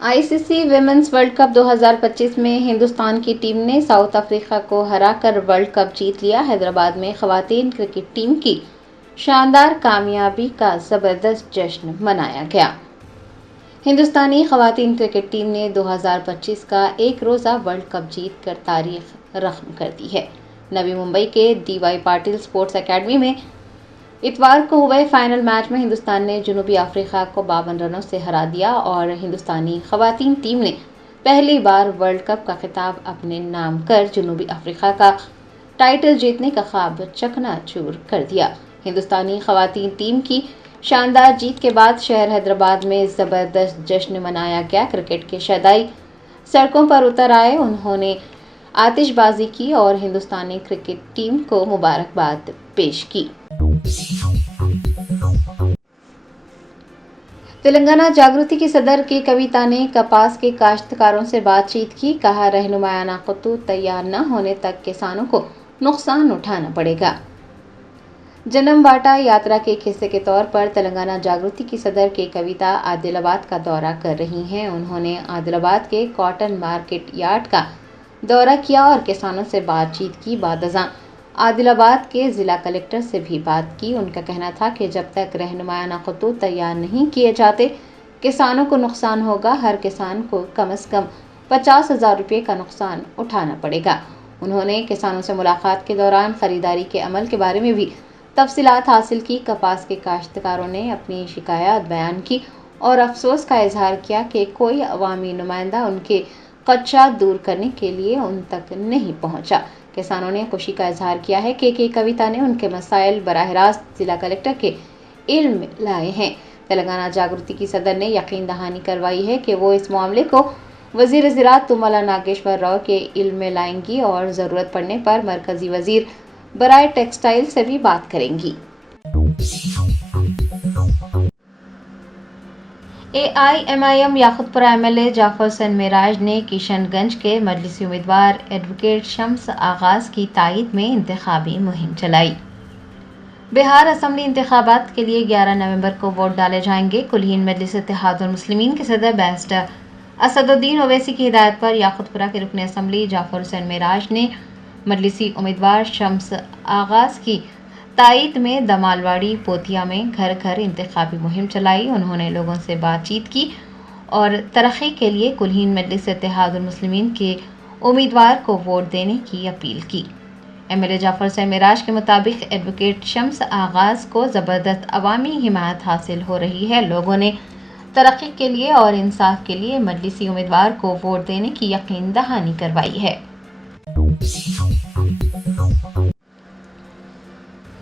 ICC women's world cup 2025 میں ہندوستان کی team نے ساؤتھ افریقہ کو ہرا کر ورلڈ کپ جیت لیا۔ حیدرآباد میں خواتین کرکٹ ٹیم کی شاندار کامیابی کا زبردست جشن منایا گیا۔ ہندوستانی خواتین کرکٹ ٹیم نے 2025 کا ایک روزہ ورلڈ کپ جیت کر تاریخ رقم کر دی ہے۔ نوی ممبئی کے DY پاٹل اسپورٹس اکیڈمی میں اتوار کو ہوئے فائنل میچ میں ہندوستان نے جنوبی افریقہ کو 52 رنوں سے ہرا دیا اور ہندوستانی خواتین ٹیم نے پہلی بار ورلڈ کپ کا خطاب اپنے نام کر جنوبی افریقہ کا ٹائٹل جیتنے کا خواب چکنا چور کر دیا۔ ہندوستانی خواتین ٹیم کی شاندار جیت کے بعد شہر حیدرآباد میں زبردست جشن منایا گیا۔ کرکٹ کے شہدائی سڑکوں پر اتر آئے، انہوں نے آتش بازی کی اور ہندوستانی کرکٹ ٹیم کو مبارکباد پیش کی۔ تلنگانہ جاگرتی کی صدر کے کویتا نے کپاس کے کاشتکاروں سے بات چیت کی، کہا رہنمایانہ خطوط تیار نہ ہونے تک کسانوں کو نقصان اٹھانا پڑے گا۔ جنم واٹا یاترا کے ایک حصے کے طور پر تلنگانہ جاگرتی کی صدر کے کویتا عادل آباد کا دورہ کر رہی ہیں۔ انہوں نے عادل آباد کے کاٹن مارکیٹ یارڈ کا دورہ کیا اور کسانوں سے بات چیت کی۔ بعد ازاں عادل آباد کے ضلع کلکٹر سے بھی بات کی۔ ان کا کہنا تھا کہ جب تک رہنمایانہ خطوط تیار نہیں کیے جاتے کسانوں کو نقصان ہوگا۔ ہر کسان کو کم از کم 50,000 روپے کا نقصان اٹھانا پڑے گا۔ انہوں نے کسانوں سے ملاقات کے دوران خریداری کے عمل کے بارے میں بھی تفصیلات حاصل کی۔ کپاس کے کاشتکاروں نے اپنی شکایات بیان کی اور افسوس کا اظہار کیا کہ کوئی عوامی نمائندہ ان کے خدشات دور کرنے کے لیے ان تک نہیں پہنچا۔ کسانوں نے خوشی کا اظہار کیا ہے کہ کویتا نے ان کے مسائل براہ راست ضلع کلکٹر کے علم میں لائے ہیں۔ تلنگانہ جاگرتی کی صدر نے یقین دہانی کروائی ہے کہ وہ اس معاملے کو وزیر زراعت تملا ناگیشور راؤ کے علم میں لائیں گی اور ضرورت پڑنے پر مرکزی وزیر برائے ٹیکسٹائل سے بھی بات کریں گی۔ AIMIM یاقوت پورہ MLA جعفر حسین معراج نے کشن گنج کے مجلسی امیدوار ایڈوکیٹ شمس آغاز کی تائید میں انتخابی مہم چلائی۔ بہار اسمبلی انتخابات کے لیے 11 نومبر کو ووٹ ڈالے جائیں گے۔ کلہین مجلس اتحاد المسلمین کے صدر بیرسٹر اسد الدین اویسی کی ہدایت پر یاقوت پورہ کے رکن اسمبلی جعفر حسین معراج نے مجلسی امیدوار شمس آغاز کی تائید میں دمالواڑی پوتھیا میں گھر گھر انتخابی مہم چلائی۔ انہوں نے لوگوں سے بات چیت کی اور ترقی کے لیے کلہین مجلس اتحاد المسلمین کے امیدوار کو ووٹ دینے کی اپیل کی۔ MLA جعفر حسین معراج کے مطابق ایڈوکیٹ شمس آغاز کو زبردست عوامی حمایت حاصل ہو رہی ہے۔ لوگوں نے ترقی کے لیے اور انصاف کے لیے مجلسی امیدوار کو ووٹ دینے کی یقین دہانی کروائی ہے۔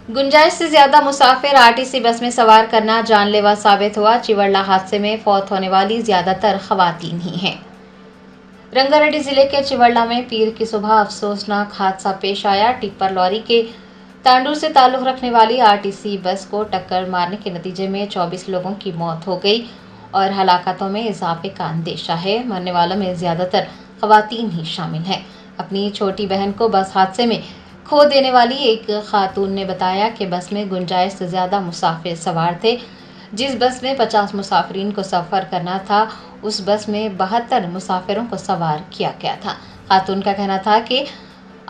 گنجائش سے زیادہ مسافر RTC بس میں سوار کرنا جان لیوا ثابت ہوا۔ چیوڑلہ حادثے میں فوت ہونے والی زیادہ تر خواتین ہی ہیں۔ رنگا ریڈی ضلع کے چیوڑلہ میں پیر کی صبح افسوسناک حادثہ پیش آیا۔ ٹپر لوری کے تانڈور سے تعلق رکھنے والی RTC بس کو ٹکر مارنے کے نتیجے میں 24 لوگوں کی موت ہو گئی اور ہلاکتوں میں اضافے کا اندیشہ ہے۔ مرنے والوں میں زیادہ تر خواتین ہی شامل ہیں۔ اپنی چھوٹی بہن کو بس حادثے میں کھو دینے والی ایک خاتون نے بتایا کہ بس میں گنجائش سے زیادہ مسافر سوار تھے۔ جس بس میں 50 مسافرین کو سفر کرنا تھا اس بس میں 72 مسافروں کو سوار کیا گیا تھا۔ خاتون کا کہنا تھا کہ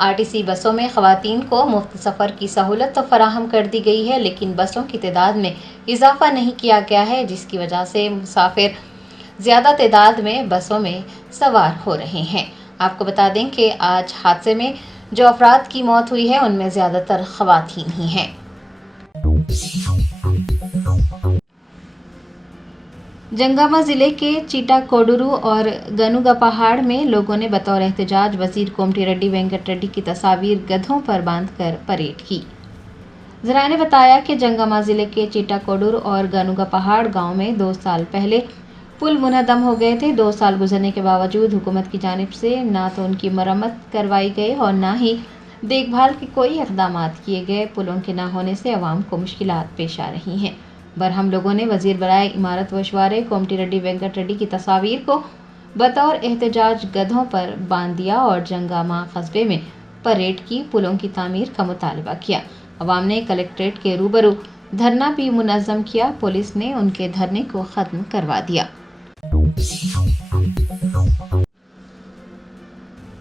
RTC بسوں میں خواتین کو مفت سفر کی سہولت تو فراہم کر دی گئی ہے لیکن بسوں کی تعداد میں اضافہ نہیں کیا گیا ہے جس کی وجہ سے مسافر زیادہ تعداد میں بسوں میں سوار ہو رہے ہیں۔ آپ کو بتا دیں کہ آج حادثے میں جو افراد کی موت ہوئی ہے ان میں زیادہ تر خواتین ہی ہیں۔ جنگامہ ضلع کے چیٹا کوڈورو اور گنوگا پہاڑ میں لوگوں نے بطور احتجاج وزیر کومٹی ریڈی وینکٹ ریڈی کی تصاویر گدھوں پر باندھ کر پریڈ کی۔ ذرائع نے بتایا کہ جنگامہ ضلع کے چیٹا کوڈورو اور گنوگا پہاڑ گاؤں میں 2 سال پہلے پل منہدم ہو گئے تھے۔ 2 سال گزرنے کے باوجود حکومت کی جانب سے نہ تو ان کی مرمت کروائی گئی اور نہ ہی دیکھ بھال کے کوئی اقدامات کیے گئے۔ پلوں کے نہ ہونے سے عوام کو مشکلات پیش آ رہی ہیں۔ برہم لوگوں نے وزیر برائے عمارت و اشوارے کومٹی ریڈی وینکٹ ریڈی کی تصاویر کو بطور احتجاج گدھوں پر باندھ دیا اور جنگامہ قصبے میں پریڈ کی، پلوں کی تعمیر کا مطالبہ کیا۔ عوام نے کلکٹریٹ کے روبرو دھرنا بھی منظم کیا۔ پولیس نے ان کے دھرنے کو ختم کروا دیا۔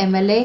MLA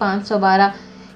512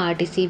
RTC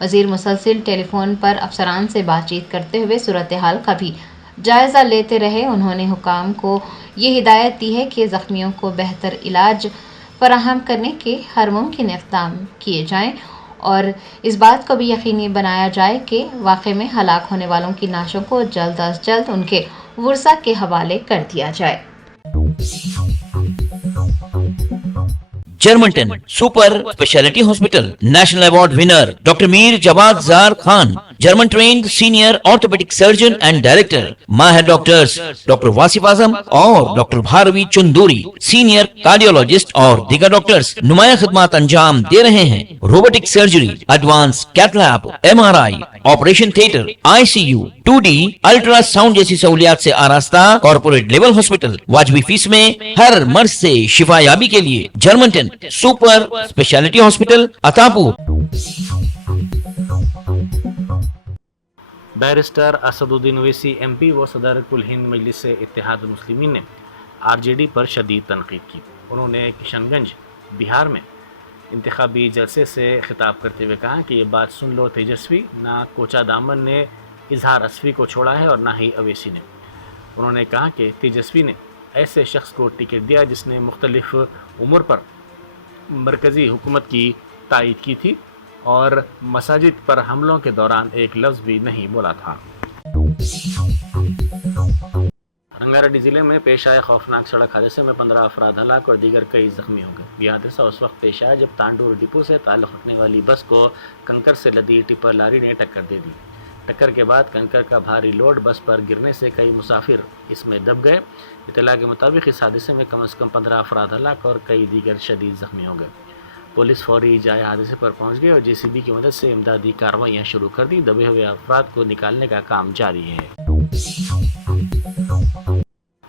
وزیر مسلسل ٹیلی فون پر افسران سے بات چیت کرتے ہوئے صورتحال کا بھی جائزہ لیتے رہے۔ انہوں نے حکام کو یہ ہدایت دی ہے کہ زخمیوں کو بہتر علاج فراہم کرنے کے ہر ممکن اقدام کیے جائیں اور اس بات کو بھی یقینی بنایا جائے کہ واقعے میں ہلاک ہونے والوں کی نعشوں کو جلد از جلد ان کے ورثاء کے حوالے کر دیا جائے۔ Germanten super speciality hospital national award winner doctor Mir Jawad Zar Khan, German trained senior orthopaedic surgeon and director, ماہر ڈاکٹرز ڈاکٹر واصف اعظم اور doctor Bharavi Chanduri, senior cardiologist اور دیگر ڈاکٹرز نمایاں خدمات انجام دے رہے ہیں۔ Robotic surgery, advance cath lab, MRI، operation theatre, ICU، 2D ultrasound جیسی سہولیات سے آراستہ کارپوریٹ لیول ہاسپٹل، واجبی فیس میں ہر مرض سے شفا یابی کے لیے Germanten super speciality hospital Attapur. Barrister Asaduddin Owaisi MP و صدر کل ہند مجلس اتحاد المسلمین نے RJD پر شدید تنقید کی۔ انہوں نے کشن گنج بہار میں انتخابی جلسے سے خطاب کرتے ہوئے کہا کہ یہ بات سن لو تیجسوی، نہ کوچا دامن نے اظہار اسفی کو چھوڑا ہے اور نہ ہی اویسی نے۔ انہوں نے کہا کہ تیجسوی نے ایسے شخص کو ٹکٹ دیا جس نے مختلف امور پر مرکزی حکومت کی تائید کی تھی اور مساجد پر حملوں کے دوران ایک لفظ بھی نہیں بولا تھا۔ رنگا ریڈی ضلع میں پیش آئے خوفناک سڑک حادثے میں 15 افراد ہلاک اور دیگر کئی زخمی ہو گئے۔ یہ حادثہ اس وقت پیش آیا جب تانڈور ڈپو سے تعلق رکھنے والی بس کو کنکر سے لدی ٹپر لاری نے ٹکر دے دی۔ ٹکر کے بعد کنکر کا بھاری لوڈ بس پر گرنے سے کئی مسافر اس میں دب گئے۔ اطلاع کے مطابق اس حادثے میں کم از کم 15 افراد ہلاک اور کئی دیگر شدید زخمی ہو گئے۔ پولیس فوری جائے حادثے پر پہنچ گئی اور JCB کی مدد سے امدادی کارروائیاں شروع کر دی۔ دبے ہوئے افراد کو نکالنے کا کام جاری ہے۔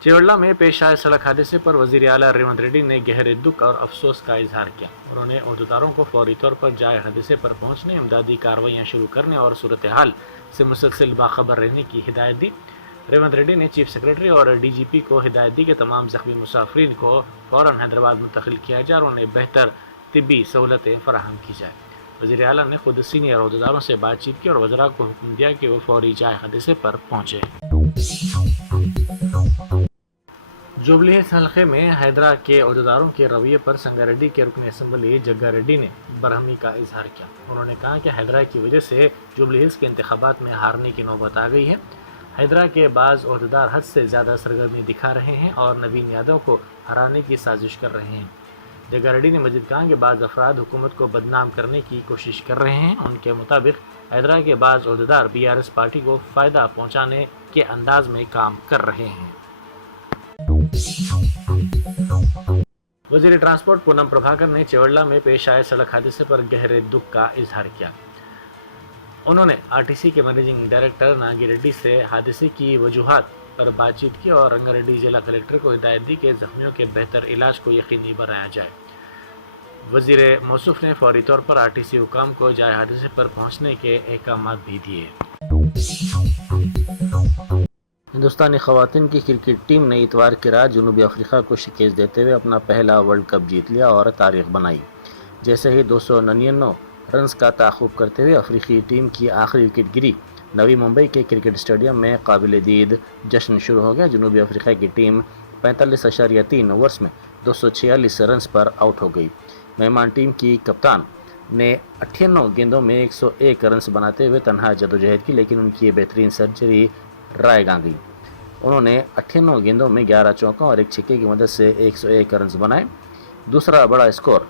چیوڑلہ میں پیش آئے سڑک حادثے پر وزیر اعلیٰ ریونت ریڈی نے گہرے دکھ اور افسوس کا اظہار کیا۔ انہوں نے عہدیداروں کو فوری طور پر جائے حادثے پر پہنچنے، امدادی کارروائیاں شروع کرنے اور صورتحال سے مسلسل باخبر رہنے کی ہدایت دی۔ ریونت ریڈی نے چیف سیکرٹری اور DGP کو ہدایت دی کہ تمام زخمی مسافرین کو فوراً حیدرآباد منتقل کیا جائے اور انہیں بہتر طبی سہولتیں فراہم کی جائیں۔ وزیر اعلیٰ نے خود سینئر عہدیداروں سے بات چیت کی اور وزراء کو حکم دیا کہ وہ فوری جائے حادثے پر پہنچے۔ جوبلی ہلز حلقے میں حیدرا کے عہدیداروں کے رویے پر سنگا ریڈی کے رکن اسمبلی جگا ریڈی نے برہمی کا اظہار کیا۔ انہوں نے کہا کہ حیدرا کی وجہ سے جوبلی ہلز کے انتخابات میں ہارنے کی نوبت آ گئی ہے۔ حیدرا کے بعض عہدیدار حد سے زیادہ سرگرمی دکھا رہے ہیں اور نوین یادو کو ہرانے کی سازش کر رہے ہیں۔ جگا ریڈی نے مزید کہا کہ بعض افراد حکومت کو بدنام کرنے کی کوشش کر رہے ہیں۔ ان کے مطابق حیدرا کے بعض عہدیدار BRS پارٹی کو فائدہ پہنچانے کے انداز میں کام کر رہے ہیں۔ وزیر ٹرانسپورٹ پونم پربھاکر نے چیوڑلہ میں پیش آئے سڑک حادثے پر گہرے دکھ کا اظہار کیا۔ انہوں نے RTC کے منیجنگ ڈائریکٹر ناگی ریڈی سے حادثے کی وجوہات پر بات چیت کی اور رنگا ریڈی ضلع کلکٹر کو ہدایت دی کہ زخمیوں کے بہتر علاج کو یقینی بنایا جائے۔ وزیر موصوف نے فوری طور پر RTC حکام کو جائے حادثے پر پہنچنے کے احکامات بھی دیے۔ ہندوستانی خواتین کی کرکٹ ٹیم نے اتوار کی رات جنوبی افریقہ کو شکست دیتے ہوئے اپنا پہلا ورلڈ کپ جیت لیا اور تاریخ بنائی۔ جیسے ہی 299 رنز کا تعاقب کرتے ہوئے افریقی ٹیم کی آخری وکٹ گری، نوی ممبئی کے کرکٹ اسٹیڈیم میں قابل دید جشن شروع ہو گیا۔ جنوبی افریقہ کی ٹیم 45.3 اوورز میں 246 رنز پر آؤٹ ہو گئی۔ مہمان ٹیم کی کپتان نے 98 گیندوں میں 101 رنز بناتے ہوئے تنہا جدوجہد کی، لیکن ان کی یہ بہترین سنچری رائے گاں گئی۔ انہوں نے 98 گیندوں میں 11 چوکوں اور ایک چھکے کی مدد سے 101 رنز بنائے۔ دوسرا بڑا اسکور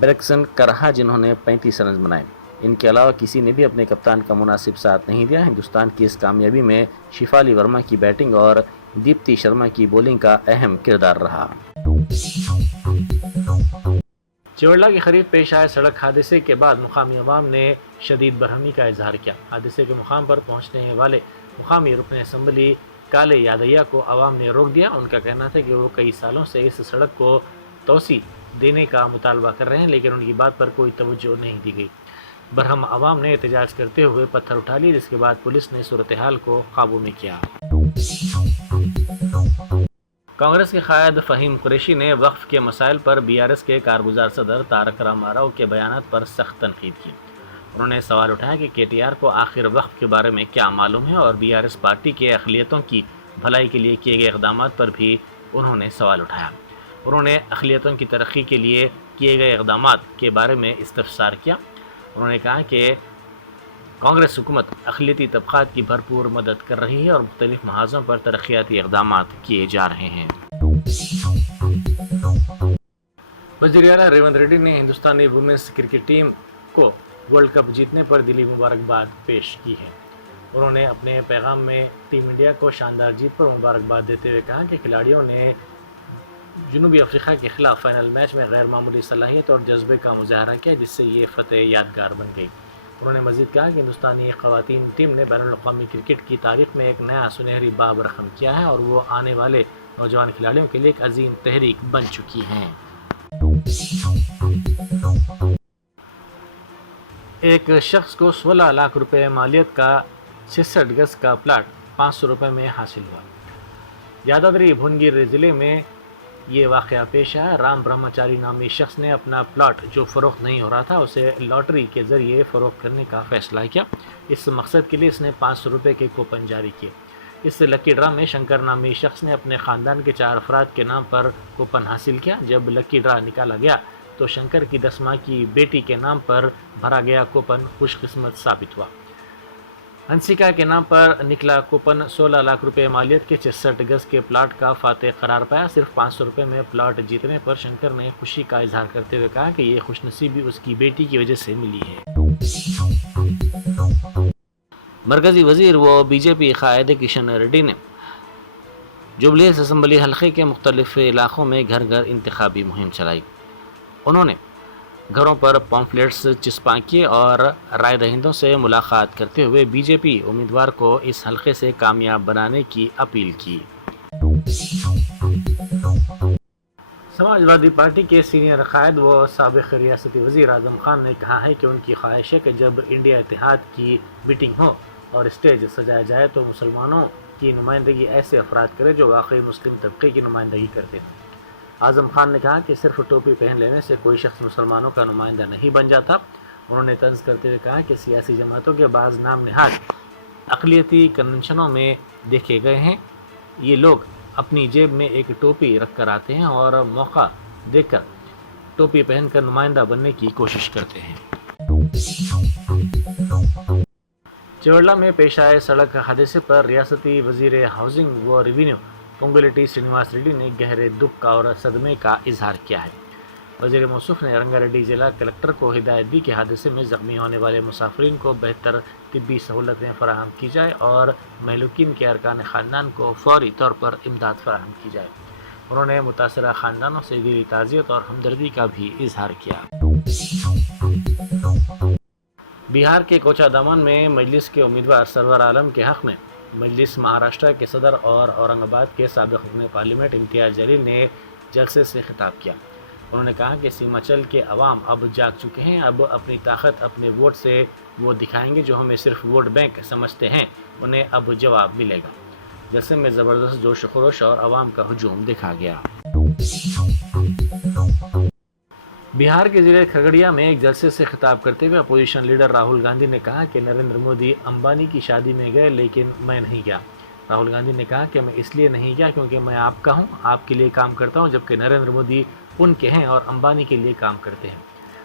بریکسن کا رہا جنہوں نے 35 رنز بنائے۔ ان کے علاوہ کسی نے بھی اپنے کپتان کا مناسب ساتھ نہیں دیا۔ ہندوستان کی اس کامیابی میں شیفالی ورما کی بیٹنگ اور دیپتی شرما کی بولنگ کا اہم کردار رہا۔ چیوڑلہ کے قریب پیش آئے سڑک حادثے کے بعد مقامی عوام نے شدید برہمی کا اظہار کیا۔ حادثے کے مقام پر پہنچنے والے مقامی رکن اسمبلی کالے یادیا کو عوام نے روک دیا۔ ان کا کہنا تھا کہ وہ کئی سالوں سے اس سڑک کو توسیع دینے کا مطالبہ کر رہے ہیں، لیکن ان کی بات پر کوئی توجہ نہیں دی گئی۔ برہم عوام نے احتجاج کرتے ہوئے پتھر اٹھا لیے، جس کے بعد پولیس نے صورتحال کو قابو میں کیا۔ کانگریس کے قائد فہیم قریشی نے وقف کے مسائل پر BRS کے کارگزار صدر تارک راما راؤ کے بیانات پر سخت تنقید کی۔ انہوں نے سوال اٹھایا کہ کے ٹی آر کو آخر وقت کے بارے میں کیا معلوم ہے، اور بی آر ایس پارٹی کے اقلیتوں کی بھلائی کے لیے کیے گئے اقدامات پر بھی انہوں نے سوال اٹھایا۔ انہوں نے اقلیتوں کی ترقی کے لیے کیے گئے اقدامات کے بارے میں استفسار کیا۔ انہوں نے کہا کہ کانگریس حکومت اقلیتی طبقات کی بھرپور مدد کر رہی ہے اور مختلف محاذوں پر ترقیاتی اقدامات کیے جا رہے ہیں۔ وزیر اعلیٰ ریونت ریڈی نے ہندوستانی ویمنز کرکٹ ٹیم کو ورلڈ کپ جیتنے پر دلی مبارکباد پیش کی ہے۔ انہوں نے اپنے پیغام میں ٹیم انڈیا کو شاندار جیت پر مبارکباد دیتے ہوئے کہا کہ کھلاڑیوں نے جنوبی افریقہ کے خلاف فائنل میچ میں غیر معمولی صلاحیت اور جذبے کا مظاہرہ کیا، جس سے یہ فتح یادگار بن گئی۔ انہوں نے مزید کہا کہ ہندوستانی خواتین ٹیم نے بین الاقوامی کرکٹ کی تاریخ میں ایک نیا سنہری باب رقم کیا ہے اور وہ آنے والے نوجوان کھلاڑیوں کے لیے ایک عظیم تحریک بن چکی ہیں۔ ایک شخص کو 16 لاکھ روپے مالیت کا 66 گز کا پلاٹ 500 روپے میں حاصل ہوا۔ یادادری بھونگیر ضلع میں یہ واقعہ پیش آیا۔ رام برہمچاری نامی شخص نے اپنا پلاٹ جو فروخت نہیں ہو رہا تھا اسے لاٹری کے ذریعے فروخت کرنے کا فیصلہ کیا۔ اس مقصد کے لیے اس نے 500 روپے کے کوپن جاری کیے۔ اس لکی ڈرا میں شنکر نامی شخص نے اپنے خاندان کے 4 افراد کے نام پر کوپن حاصل کیا۔ جب لکی ڈرا نکالا گیا تو شنکر کی 10 ماہ کی بیٹی کے نام پر بھرا گیا کوپن خوش قسمت ثابت ہوا۔ ہنسیکا کے نام پر نکلا کوپن 16 لاکھ روپے مالیت کے 66 گز کے پلاٹ کا فاتح قرار پایا۔ صرف 500 روپے میں پلاٹ جیتنے پر شنکر نے خوشی کا اظہار کرتے ہوئے کہا کہ یہ خوش نصیبی اس کی بیٹی کی وجہ سے ملی ہے۔ مرکزی وزیر و بی جے پی قائد کشن ریڈی نے جوبلی اسمبلی حلقے کے مختلف علاقوں میں گھر گھر انتخابی مہم چلائی۔ انہوں نے گھروں پر پامفلیٹس چسپاں کیے اور رائے دہندوں سے ملاقات کرتے ہوئے بی جے پی امیدوار کو اس حلقے سے کامیاب بنانے کی اپیل کی۔ سماجوادی پارٹی کے سینئر قائد و سابق ریاستی وزیر اعظم خان نے کہا ہے کہ ان کی خواہش ہے کہ جب انڈیا اتحاد کی میٹنگ ہو اور اسٹیج سجایا جائے تو مسلمانوں کی نمائندگی ایسے افراد کرے جو واقعی مسلم طبقے کی نمائندگی کرتے ہیں۔ اعظم خان نے کہا کہ صرف ٹوپی پہن لینے سے کوئی شخص مسلمانوں کا نمائندہ نہیں بن جاتا۔ انہوں نے طنز کرتے ہوئے کہا کہ سیاسی جماعتوں کے بعض نام نہاد اقلیتی کنونشنوں میں دیکھے گئے ہیں۔ یہ لوگ اپنی جیب میں ایک ٹوپی رکھ کر آتے ہیں اور موقع دیکھ کر ٹوپی پہن کر نمائندہ بننے کی کوشش کرتے ہیں۔ چورلا میں پیش آئے سڑک حادثے پر ریاستی وزیر ہاؤسنگ و ریونیو پونگولیٹی سرینواس ریڈی نے گہرے دکھ اور صدمے کا اظہار کیا ہے۔ وزیر موصوف نے رنگا ریڈی ضلع کلکٹر کو ہدایت دی کہ حادثے میں زخمی ہونے والے مسافرین کو بہتر طبی سہولتیں فراہم کی جائے اور مہلوکین کے ارکان خاندان کو فوری طور پر امداد فراہم کی جائے۔ انہوں نے متاثرہ خاندانوں سے دلی تعزیت اور ہمدردی کا بھی اظہار کیا۔ بہار کے کوچا دامن میں مجلس کے امیدوار سرور عالم کے حق میں مجلس مہاراشٹر کے صدر اور اورنگ آباد کے سابق رکن پارلیمنٹ امتیاز جلیل نے جلسے سے خطاب کیا۔ انہوں نے کہا کہ سیماچل کے عوام اب جاگ چکے ہیں، اب اپنی طاقت اپنے ووٹ سے وہ دکھائیں گے جو ہمیں صرف ووٹ بینک سمجھتے ہیں، انہیں اب جواب ملے گا۔ جلسے میں زبردست جوش و خروش اور عوام کا ہجوم دیکھا گیا۔ بہار کے ضلع کھگڑیا میں ایک جلسے سے خطاب کرتے ہوئے اپوزیشن لیڈر راہل گاندھی نے کہا کہ نریندر مودی امبانی کی شادی میں گئے لیکن میں نہیں گیا۔ راہل گاندھی نے کہا کہ میں اس لیے نہیں گیا کیونکہ میں آپ کا ہوں، آپ کے لیے کام کرتا ہوں، جبکہ نریندر مودی ان کے ہیں اور امبانی کے لیے کام کرتے ہیں۔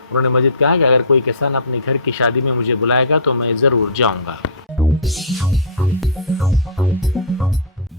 انہوں نے مزید کہا کہ اگر کوئی کسان اپنے گھر کی شادی میں مجھے بلائے گا تو میں ضرور جاؤں گا۔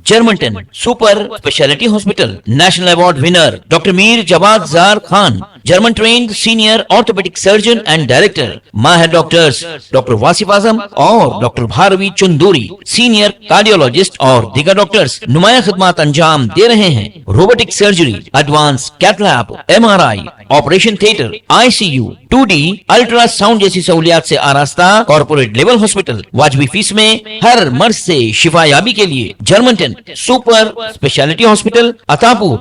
Germanten super speciality hospital national award winner doctor Mir Jawad Zar Khan German trained senior orthopaedic surgeon and director ماہر ڈاکٹرز ڈاکٹر واصف اعظم اور doctor Bharavi Chanduri senior cardiologist اور دیگر ڈاکٹرز نمایاں خدمات انجام دے رہے ہیں۔ Robotic surgery, advance cath lab, MRI، operation theatre, ICU، 2D ultrasound جیسی سہولیات سے آراستہ کارپوریٹ لیول ہاسپٹل واجبی فیس میں ہر مرض سے شفا یابی کے لیے Germanten super speciality hospital Attapur